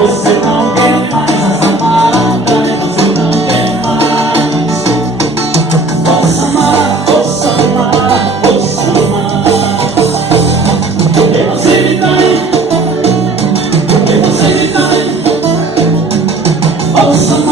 Você não quer mais essa parada, você não quer mais. Posso amar, posso amar, posso amar. E você me trai, e você me trai. Posso amar.